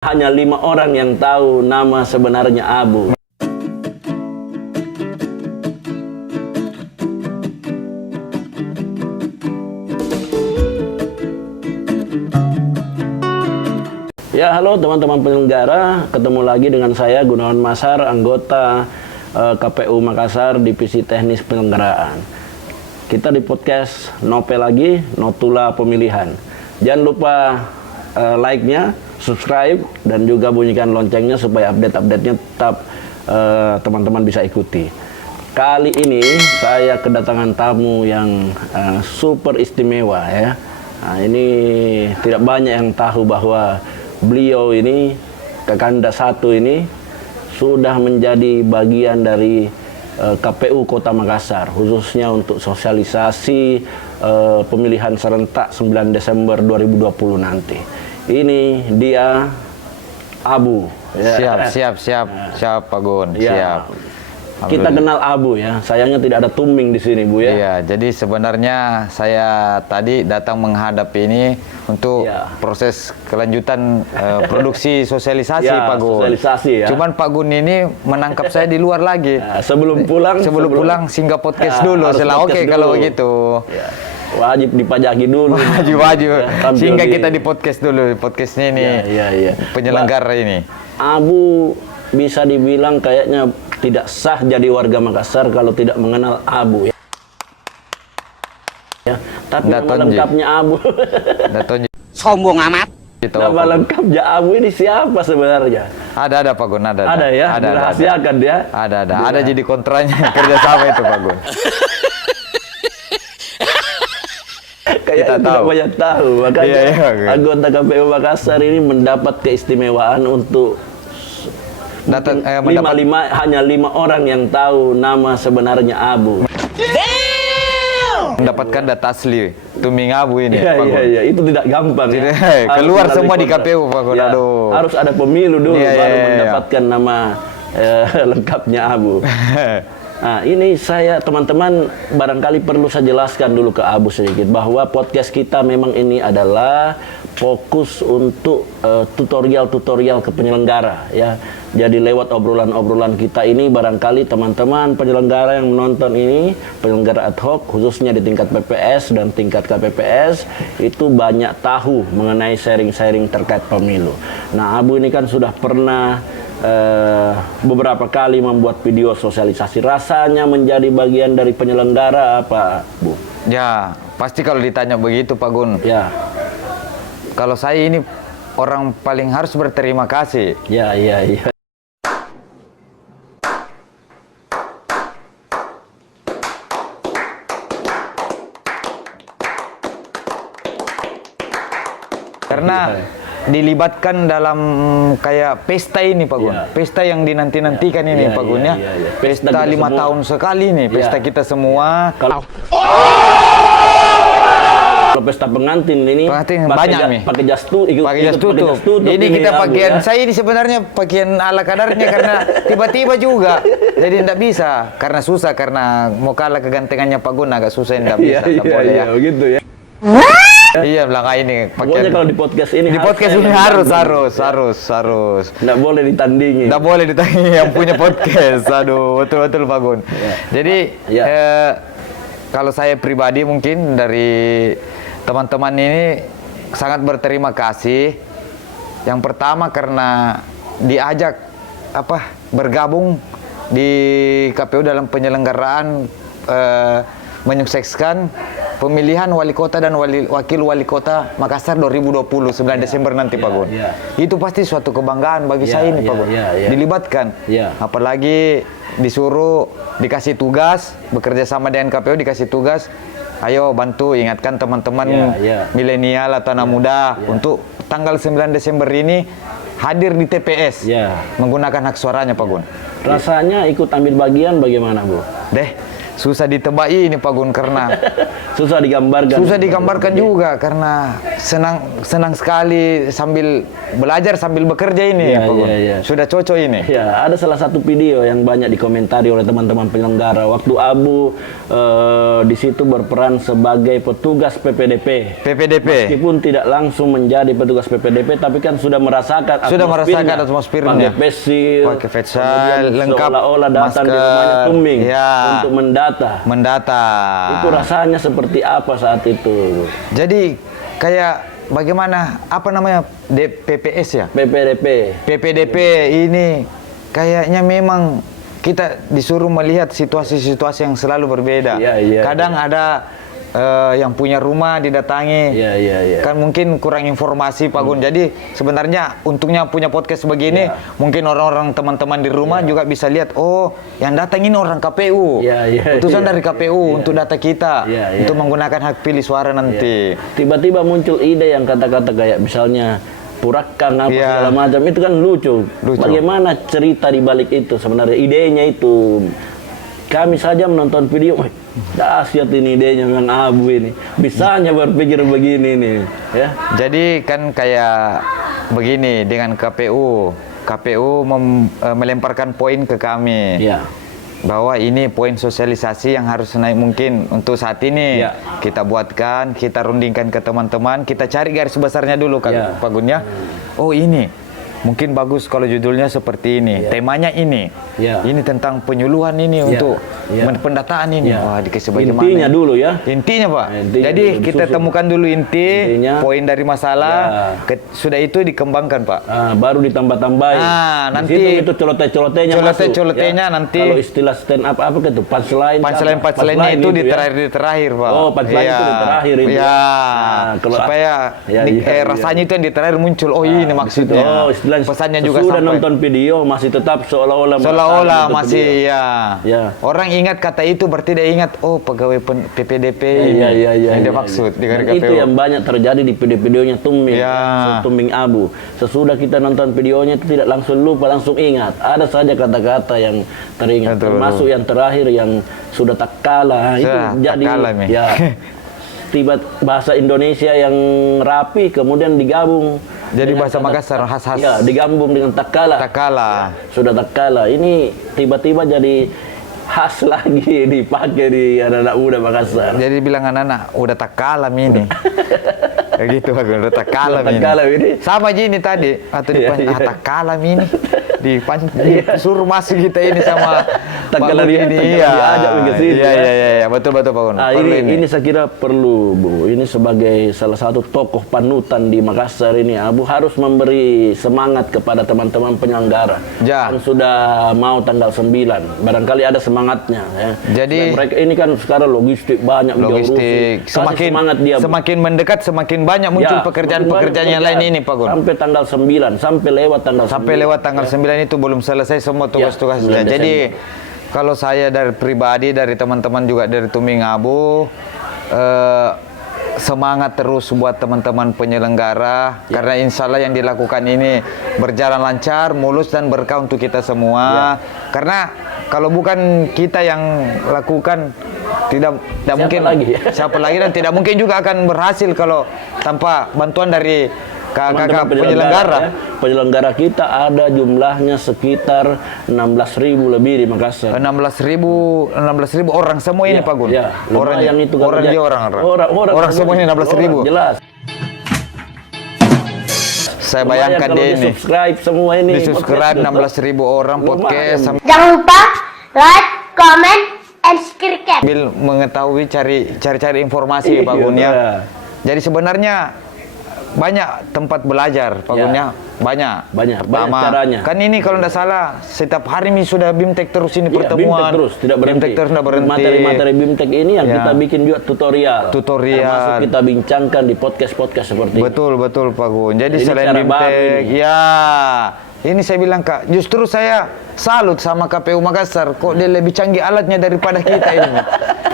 Hanya 5 orang yang tahu nama sebenarnya Abu. Ya, halo teman-teman penyelenggara, ketemu lagi dengan saya Gunawan Masar, anggota KPU Makassar, Divisi Teknis Penyelenggaraan. Kita di podcast Nope lagi, Notula Pemilihan. Jangan lupa like-nya, subscribe, dan juga bunyikan loncengnya supaya update-update-nya tetap teman-teman bisa ikuti. Kali ini saya kedatangan tamu yang super istimewa ya. Nah, ini tidak banyak yang tahu bahwa beliau ini, Kakanda satu ini, sudah menjadi bagian dari KPU Kota Makassar, khususnya untuk sosialisasi pemilihan serentak 9 Desember 2020 nanti. Ini dia Abu. Ya. Siap Pak Gun. Ya. Siap. Kita kenal Abu ya. Sayangnya tidak ada Tuming di sini, Bu ya. Iya, jadi sebenarnya saya tadi datang menghadap ini untuk proses kelanjutan produksi sosialisasi Pak Gun. Sosialisasi ya. Cuman Pak Gun ini menangkap saya di luar lagi. Nah, sebelum pulang singgah podcast dulu. Oke kalau begitu. Ya. Wajib dipajaki dulu. Wajib. Sehingga kita di podcast dulu. Podcastnya ini penyelenggara ini. Abu bisa dibilang kayaknya tidak sah jadi warga Makassar kalau tidak mengenal Abu ya. Tapi nama lengkapnya Abu. Sombong amat. Nama lengkapnya Abu ini siapa sebenarnya? Ada Pak Gun, ada. Ada ya, dirahasiakan dia. Ada jadi kontranya kerjasama itu Pak Gun. Kita tidak banyak tahu, makanya anggota KPU Makassar ini mendapat keistimewaan untuk hanya 5 orang yang tahu nama sebenarnya Abu. Mendapatkan data asli Tuming Abu ini. Iya, itu tidak gampang. Ya. Keluar semua di KPU Pak Gun. Ya, harus ada pemilu dulu baru mendapatkan nama lengkapnya Abu. Nah, ini saya teman-teman barangkali perlu saya jelaskan dulu ke Abu sedikit bahwa podcast kita memang ini adalah fokus untuk tutorial-tutorial ke penyelenggara ya. Jadi lewat obrolan-obrolan kita ini barangkali teman-teman penyelenggara yang menonton ini, penyelenggara ad hoc khususnya di tingkat PPS dan tingkat KPPS itu banyak tahu mengenai sharing-sharing terkait pemilu. Nah, Abu ini kan sudah pernah beberapa kali membuat video sosialisasi. Rasanya menjadi bagian dari penyelenggara apa, Bu? Ya, pasti kalau ditanya begitu Pak Gun. Ya. Kalau saya ini orang paling harus berterima kasih. Ya. Karena dilibatkan dalam kayak pesta ini Pak Gun. Pesta yang dinanti-nantikan ini Pak Gun ya. Pesta 5 tahun sekali nih, pesta kita semua. Kalau pesta pengantin ini banyak nih. Pakai jas tutup. Ini kita pakaian saya ini sebenarnya pakaian ala kadarnya karena tiba-tiba juga. Jadi tidak bisa karena susah karena mau kalah kegantengannya Pak Gun agak susah tidak bisa. Iya, begitu ya. Iya belakang ini. Pokoknya kalau di podcast ini harus. Nggak boleh ditandingi. Nggak boleh ditandingi yang punya podcast. Aduh, betul Pak Gun. Jadi kalau saya pribadi mungkin dari teman-teman ini sangat berterima kasih. Yang pertama karena diajak bergabung di KPU dalam penyelenggaraan menyukseskan pemilihan wali kota dan wakil wali kota Makassar 2020 9 Desember nanti Pak Gun. Itu pasti suatu kebanggaan bagi saya ini Pak Gun. Dilibatkan. Apalagi disuruh dikasih tugas bekerja sama dengan KPU dikasih tugas. Ayo bantu ingatkan teman-teman milenial atau anak muda untuk tanggal 9 Desember ini hadir di TPS menggunakan hak suaranya Pak Gun. Rasanya ikut ambil bagian bagaimana Bu? susah ditebak ini Pak Gun karena susah digambarkan juga karena senang sekali sambil belajar sambil bekerja ini Pak Gun. Sudah cocok ini. Ya, ada salah satu video yang banyak dikomentari oleh teman-teman penyelenggara waktu Abu di situ berperan sebagai petugas PPDP. Meskipun tidak langsung menjadi petugas PPDP, tapi kan sudah merasakan atmosfernya. Pakai facial lengkap, seolah-olah datang di rumahnya Tuming untuk mendata. Itu rasanya seperti apa saat itu? Jadi kayak bagaimana PPS ya? PPDP ini kayaknya memang kita disuruh melihat situasi-situasi yang selalu berbeda. Kadang ada yang punya rumah didatangi, kan mungkin kurang informasi Pak Gun. Jadi sebenarnya untungnya punya podcast begini, mungkin orang-orang teman-teman di rumah juga bisa lihat, oh yang datang ini orang KPU, utusan dari KPU untuk data kita, untuk menggunakan hak pilih suara nanti. Tiba-tiba muncul ide yang kata-kata kayak misalnya purakan apa segala macam, itu kan lucu. Bagaimana cerita di balik itu sebenarnya, idenya itu? Kami saja menonton video, dahsyat ini idenya memang Abu ini. Bisanya berpikir begini nih, ya. Jadi kan kayak begini dengan KPU melemparkan poin ke kami. Bahwa ini poin sosialisasi yang harus naik mungkin untuk saat ini. Kita buatkan, kita rundingkan ke teman-teman, kita cari garis besarnya dulu Pak Gun ya. Oh ini mungkin bagus kalau judulnya seperti ini, temanya ini, ini tentang penyuluhan ini untuk pendataan ini. Wah, dikasih bagaimana? Intinya dulu ya. Intinya Pak. Jadi kita temukan dulu intinya, poin dari masalah. Sudah itu dikembangkan Pak. Baru ditambah-tambahin. Nanti itu celoteh-celotehnya nanti. Kalau istilah stand up apa itu? Punchline-nya itu di terakhir Pak. Oh, punchline itu di terakhir itu. Supaya rasanya itu yang di terakhir muncul. Oh, ini maksudnya. Pesannya juga sudah nonton video masih tetap seolah-olah masih orang ingat kata itu berarti dia ingat pegawai PPDP yang dia maksud dengan KPU. Itu yang banyak terjadi di videonya Tuming Abu. Sesudah kita nonton videonya itu tidak langsung lupa, langsung ingat. Ada saja kata-kata yang teringat. Termasuk yang terakhir yang sudah tak kalah itu jadi tiba bahasa Indonesia yang rapi kemudian digabung jadi bahasa Makassar khas-khas. Digabung dengan tak kalah. Sudah tak kalah. Ini tiba-tiba jadi khas lagi dipakai di anak-anak muda Makassar. Jadi bilang anak-anak udah tak kalah ini. Gitu udah tak kalah ini. Sama aja ini tadi atau tak kalah ini. Disuruh masuk kita ini sama tak kalah ini. Iya, betul Pak Gun. Ini saya kira perlu Bu. Ini sebagai salah satu tokoh panutan di Makassar ini, Abu harus memberi semangat kepada teman-teman penyelenggara yang sudah mau tanggal 9. Barangkali ada semangatnya ya. Jadi mereka ini kan sekarang logistik banyak semakin mendekat semakin banyak muncul pekerjaan-pekerjaan yang lain ini Pak Gun. Sampai tanggal 9, sampai lewat tanggal 9 itu belum selesai semua tugas-tugasnya. Jadi kalau saya dari pribadi, dari teman-teman juga dari Tuming Abu, semangat terus buat teman-teman penyelenggara karena insya Allah yang dilakukan ini berjalan lancar, mulus dan berkah untuk kita semua. Karena kalau bukan kita yang lakukan tidak mungkin siapa lagi dan tidak mungkin juga akan berhasil kalau tanpa bantuan dari kakak penyelenggara. Penyelenggara kita ada jumlahnya sekitar 16.000 lebih di Makassar. 16.000 orang semua ini Pak Gun. Orang yang itu orang semua ini 16.000. Jelas. Saya bayangkan dia ini. Subscribe semua ini. Di subscribe 16.000 orang podcast. Jangan lupa like, comment, and subscribe. Sambil mengetahui cari informasi Pak Gun ya. Jadi sebenarnya banyak tempat belajar Pak Gun ya. Banyak caranya. Kan ini kalau tidak salah setiap hari ini sudah BIMTEK terus ini pertemuan. BIMTEK terus tidak berhenti. Materi-materi BIMTEK ini yang kita bikin juga tutorial. Termasuk kita bincangkan di podcast-podcast seperti ini. Betul Pak Gun. Jadi selain BIMTEK ini saya bilang Kak, justru saya salut sama KPU Makassar. Kok dia lebih canggih alatnya daripada kita ini.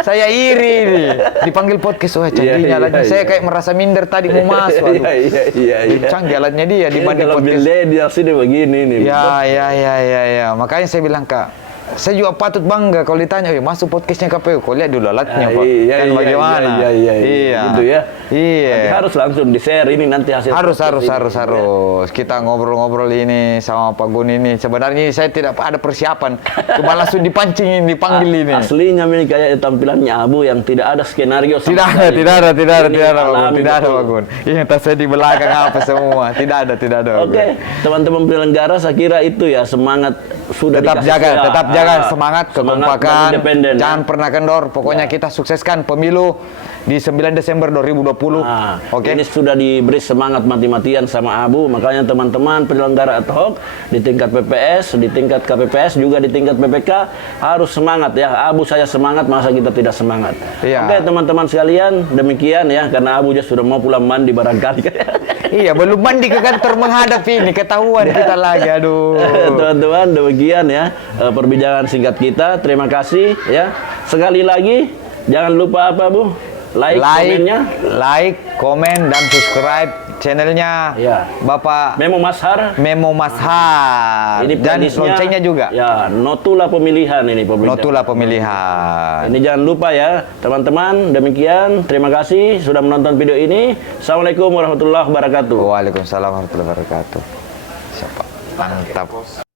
Saya iri nih. Dipanggil podcast, wah canggihnya alatnya. Saya kayak merasa minder tadi mau masuk. Lebih canggih alatnya dia dibanding podcast. Kalau dia sini begini nih. Ya. Makanya saya bilang Kak, saya juga patut bangga kalau ditanya, masuk podcastnya KPU, kau lihat dulu alatnya Pak. Iya, Kan iya, bagaimana? iya. Gitu ya. Iya. Nanti harus langsung di-share ini nanti hasil Harus. podcast ini, ya. Kita ngobrol-ngobrol ini sama Pak Gun ini. Sebenarnya saya tidak ada persiapan. Cuma langsung dipancing, dipanggil ini. Aslinya ini kayak tampilannya Abu yang tidak ada skenario sama Tidak ada, sekali. tidak ada, Pak Gun. alami Tidak ada, betul. Pak Gun. Iya, tas saya di belakang apa semua. Tidak ada, Pak Gun. Oke, teman-teman penyelenggara, saya kira itu ya, semangat sudah Tetap dikasih jaga, ya. tetap jaga semangat, dan kekompakan. independen, ya. Jangan pernah kendor. Pokoknya kita sukseskan pemilu di 9 Desember 2020. Oke. Ini sudah diberi semangat mati-matian sama Abu, makanya teman-teman penyelenggara ad hoc di tingkat PPS, di tingkat KPPS, juga di tingkat PPK harus semangat ya. Abu saya semangat, masa kita tidak semangat? Iya. Oke teman-teman sekalian, demikian ya, karena Abu sudah mau pulang mandi barangkali. Iya, belum mandi ke kantor menghadap ini, ketahuan kita lagi, aduh. Teman-teman, demikian ya perbincangan singkat kita. Terima kasih ya. Sekali lagi, jangan lupa apa Bu? Komennya. Komen, dan subscribe channelnya Ya. Bapak Memo Mashar. Memo Mashar. Ini Dan playlistnya, loncengnya juga. Ya, Notula Pemilihan ini perbincangan. Notula Pemilihan. Ini jangan lupa ya, teman-teman. Demikian, terima kasih sudah menonton video ini. Assalamualaikum warahmatullahi wabarakatuh. Waalaikumsalam warahmatullahi wabarakatuh. Siapa? Mantap.